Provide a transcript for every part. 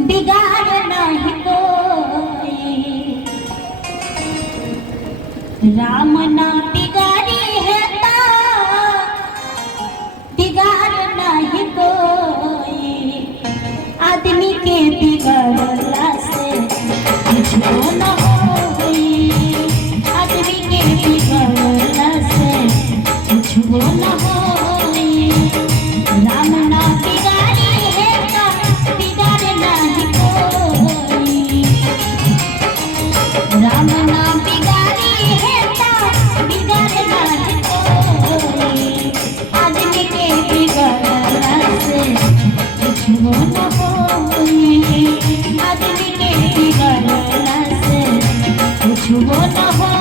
बिगाड़ नहीं कोई, राम ना बिगाड़ी है ता बिगाड़ नहीं कोई, आदमी के बिगड़ला से कुछ न होई, आदमी के बिगड़ला से कुछ न होई, राम ना बिगाड़ी है ता बिगाड़ नहीं कोई, राम ना बिगाड़ी है ता बिगाड़ नहीं कोई, आदमी के बिगड़ला से कुछ न होई, आदमी के बिगड़ला से कुछ न होई।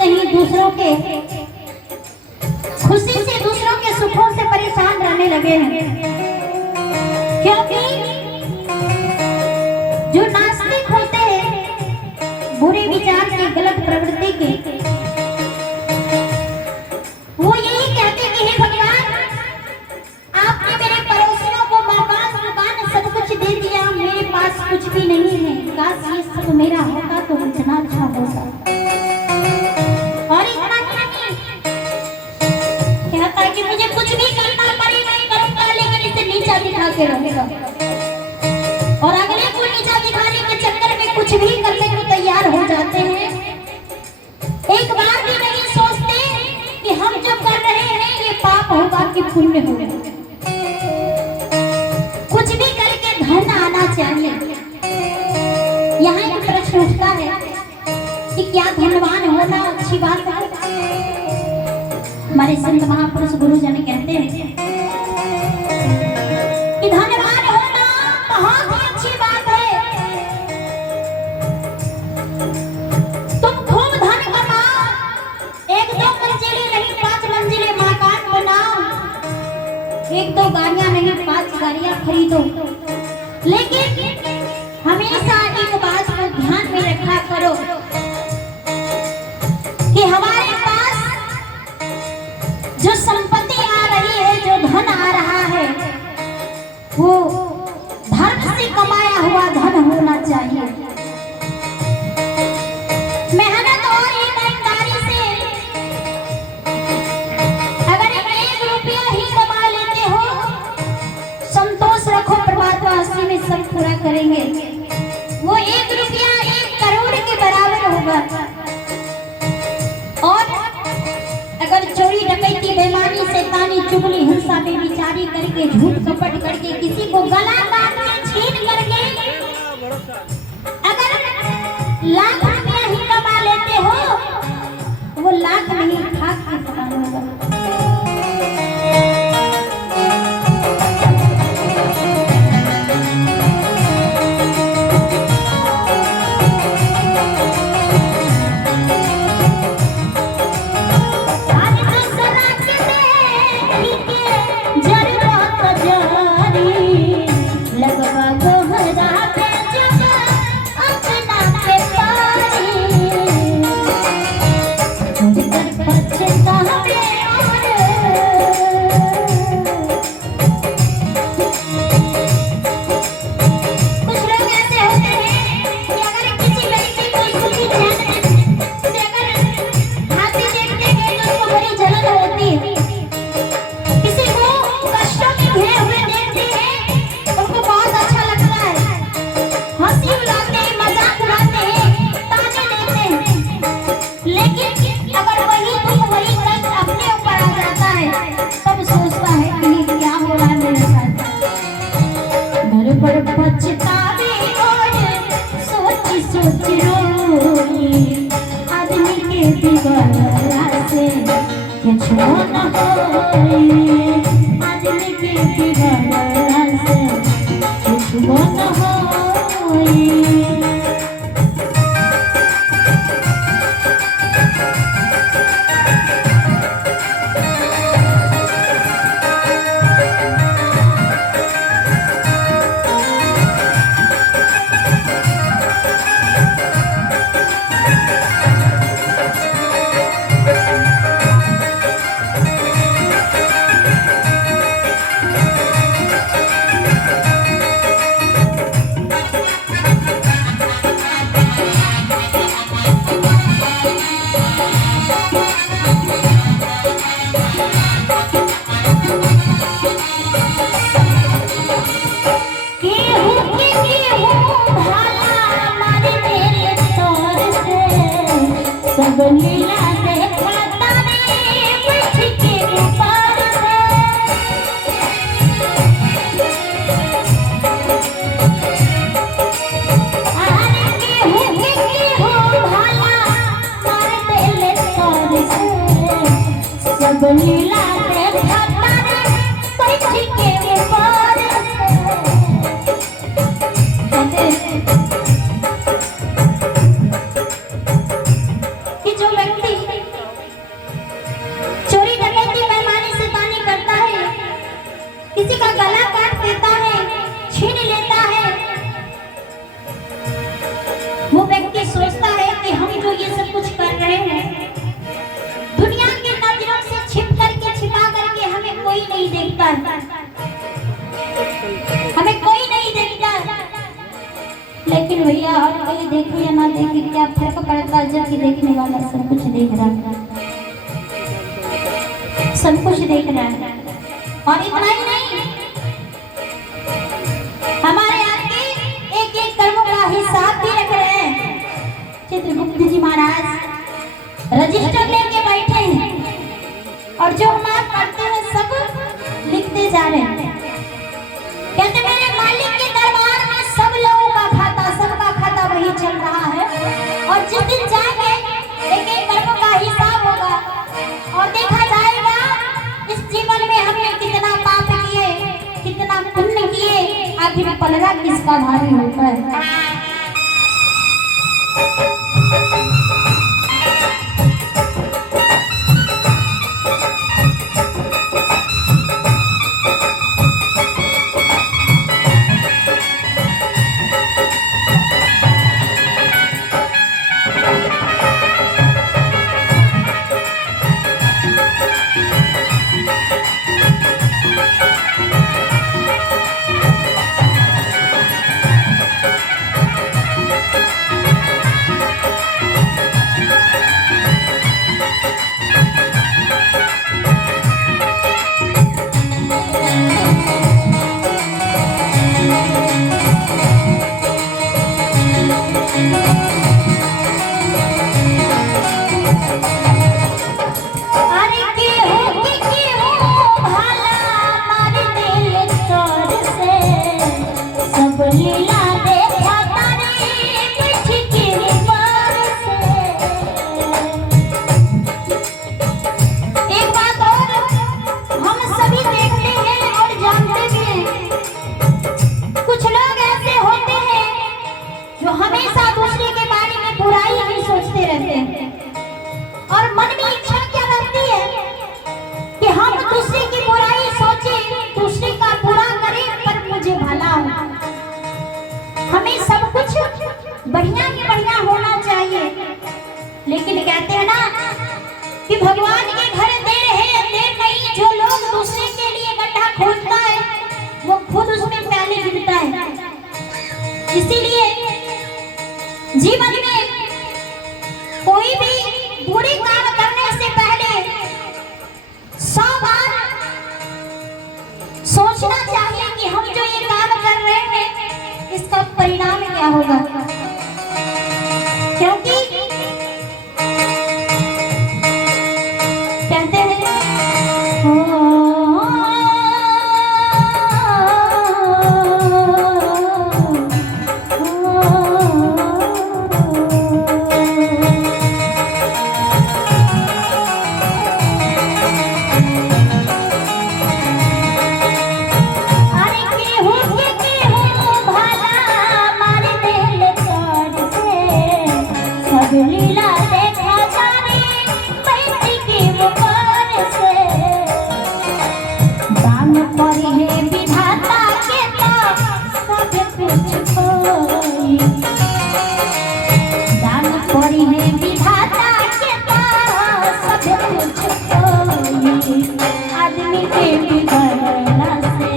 कहीं दूसरों के खुशी से, दूसरों के सुखों से परेशान रहने लगे हैं, क्योंकि जो नास्तिक होते हैं बुरे विचार के, गलत प्रवृत्ति के, वो यही कहते कि हे भगवान, आपने मेरे पड़ोसियों को मकान दुकान सब कुछ दे दिया, मेरे पास कुछ भी नहीं है, काश ये सब मेरा होता तो इतना अच्छा होता। और इतना नहीं कहता कि मुझे कुछ भी करना पड़े नहीं करूंगा, लेकिन इसे नीचा दिखा के रहूंगा, और अगले को नीचा दिखाने के चक्कर में कुछ भी करने को तैयार हो जाते हैं। एक बार भी नहीं सोचते कि हम जो कर रहे हैं ये पाप होगा कि पुण्य होगा। कुछ भी करके धन आना चाहिए। यहाँ एक प्रश्न उठता है कि क्या धनवान होना अच्छी बात है? हमारे संत महापुरुष गुरुजन कहते हैं कि धनवान होना बहुत ही अच्छी बात है। तुम खूब धन कमाओ, 1-2 मंजिलें नहीं 5 मंजिलें मकान बनाओ, 1-2 गाड़ियां नहीं 5 गाड़ियां खरीदो, लेकिन हमेशा एक बात को ध्यान में रखा करो कि हमारे पास जो संपत्ति आ रही है, जो धन आ रहा है, वो धर्म से कमाया हुआ धन होना चाहिए। मेहनत और ईमानदारी से अगर 1 रुपया ही कमा लेते हो, संतोष रखो, प्रभातवासी में सब पूरा करेंगे। वो 1 रुपया 1 करोड़ के बराबर होगा। और अगर चोरी डकैती बेईमानी शैतानी चुगली हिंसा बेविचारी करके झूठ कपट करके किसी को गला काट के छीन करके अगर लाख रुपया ही कमा लेते हो, वो लाख नहीं खाक के समान होगा। कुछ न होई आज लेके दीवाना से कुछ न होई। सब लीला देखता रे बैठ के ऊपर आने के हो भाला मार देले तोर से सब लीला देखता रे बैठ के ऊपर किसी का गला काट देता है, छीन लेता है, वो व्यक्ति सोचता है कि हम जो ये सब कुछ कर रहे हैं दुनिया की नजरों से छिपा करके हमें कोई नहीं देखता, हमें कोई नहीं देखता। लेकिन भैया और कोई देखे या ना देखे क्या फर्क पड़ता है जबकि देखने वाला सब कुछ देख रहा है, सब कुछ देख रहा है। और इतना ही नहीं, हमारे आगे एक एक कर्मों का हिसाब भी रख रहे हैं। चित्रगुप्त जी महाराज रजिस्टर लेके बैठे हैं और जो मार करते हैं सब लिखते जा रहे हैं। कहते मेरे मालिक के दरबार में सब लोगों का खाता, सबका खाता वही चल रहा है और जिस दिन जाएंगे एक एक कर्मों का हिसाब होगा और देखा जाएगा इस जीवन में हमने कितना पाप किए, कितना पुण्य किए, आखिर पलड़ा किसका भारी होता है। और मन में इच्छा क्या रहती है कि हम दूसरे की बुराई सोचें, दूसरे का बुरा करें पर मुझे भला हो। हमें सब कुछ बढ़िया ही बढ़िया होना चाहिए, लेकिन कहते हैं ना कि भगवान के घर देर है देर नहीं। जो लोग दूसरे के लिए गड्ढा खोदता है वो खुद उसमें पहले गिरता है। इसीलिए जीवन में कोई भी बुरे काम करने से पहले 100 बार सोचना चाहिए कि हम जो ये काम कर रहे हैं इसका परिणाम क्या होगा, क्योंकि कहते हैं दान पर है विधाता के तो सब कुछ कोई, दान पर है विधाता के तो सब कुछ कोई। आदमी के बिगड़ला से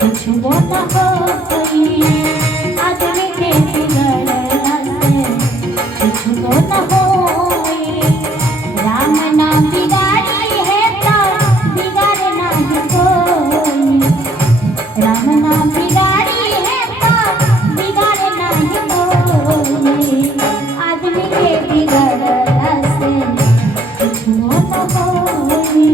कुछ वो न होई, आदमी के बिगड़ला से कुछ वो न होई। राम नाम बिगाड़ी है तो बिगाड़े नहीं कोई, राम नाम बिगाड़ी है तो बिगाड़े नहीं कोई। आदमी के बिगड़ला से कुछ वो न होई।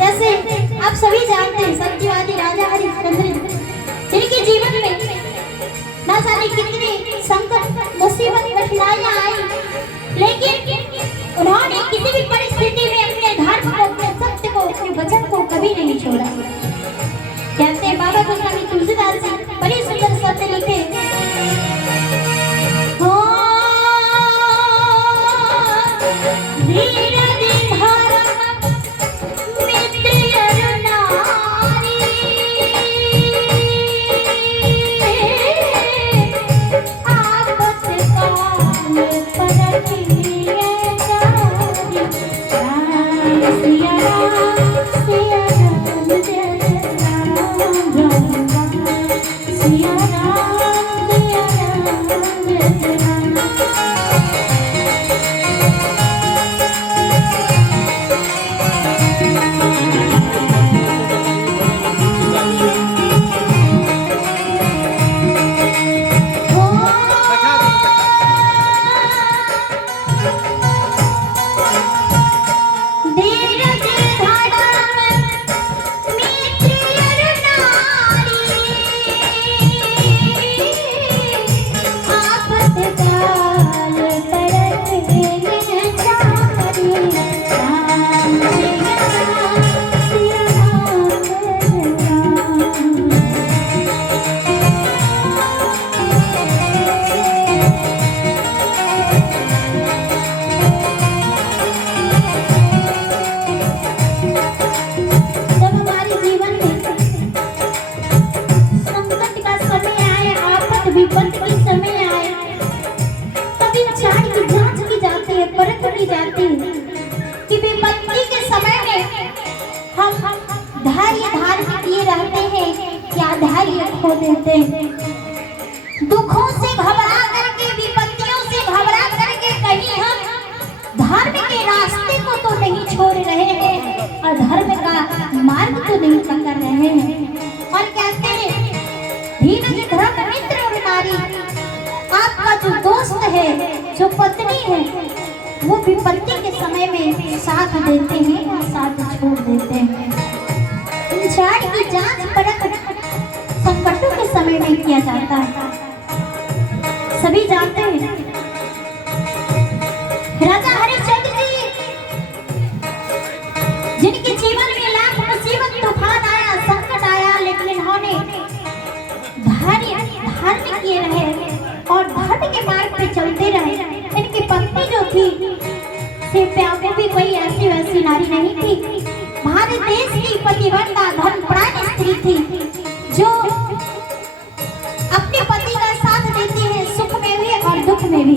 जैसे आप सभी जानते हैं सत्यवादी राजा हरिश्चंद्र जिनके जीवन में न जाने कितनी संकट मुसीबत कठिनाइयां आई, लेकिन उन्होंने किसी भी परिस्थिति में अपने धर्म को, अपने सत्य को, अपने वचन को कभी नहीं छोड़ा। कहते हैं बाबा गोस्वामी तुलसीदास जी बड़ी सुंदर सत्य लिखे, खो देते हैं। दुखों से घबरा करके, विपत्तियों से घबरा करके कहीं हम धर्म के रास्ते को तो नहीं छोड़ रहे हैं और धर्म का मार्ग तो नहीं पकड़ रहे हैं। और कहते हैं धीरज धर्म मित्र और नारी, आपका जो दोस्त है, जो पत्नी है, वो विपत्ति के समय में साथ देते हैं और साथ छोड़ देते हैं। इंसान की जांच परख संकटों के समय में किया जाता है। सभी जानते हैं राजा हरिश्चंद्र जी सिर्फ प्यागो भी कोई ऐसी वैसी नारी नहीं थी, भारत देश की पतिव्रता धर्मपरायण स्त्री थी, जो अपने पति का साथ देती है, सुख में भी और दुख में भी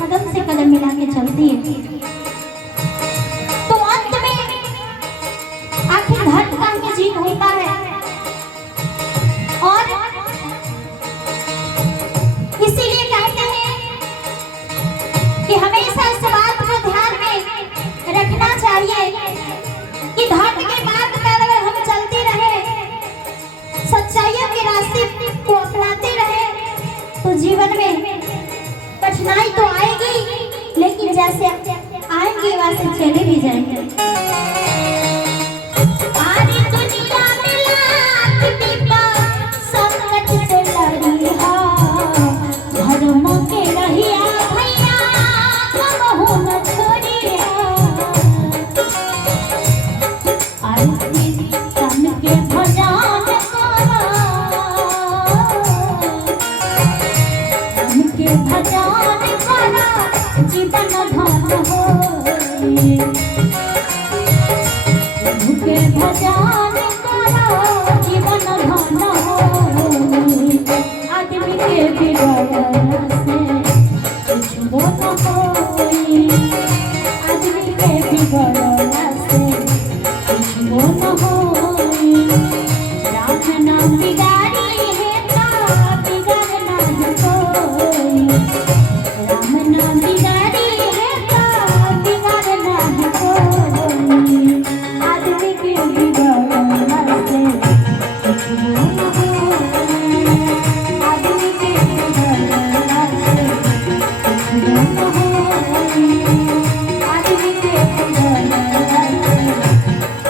कदम से कदम मिला के चलती है। तो अंत में आखिर धर्म का ही जीत होता है, और इसीलिए कहते हैं कि हमेशा इस बात को ध्यान में रखना चाहिए कि धर्म के मार्ग पर अगर हम चलते रहे, सच्चाइयों के रास्ते को अपनाते रहे, तो जीवन में कठिनाई तो आएगी, लेकिन जैसे आएंगे वैसे चले भी जाएंगे। जीवन धन होई, के भजन करो जीवन धन होई, आदमी के बिगड़ला से कुछ न होई, आदमी के बिगड़ला से कुछ न होई। राम नाम बिगाड़ी है तो बिगड़ना न कोई, राम नाम बिगाड़ी है तो बिगड़ना न कोई, आदमी के बिगड़ला से कुछ न होई, आदमी के बिगड़ला से कुछ न होई, आदमी के बिगड़ला से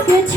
कुछ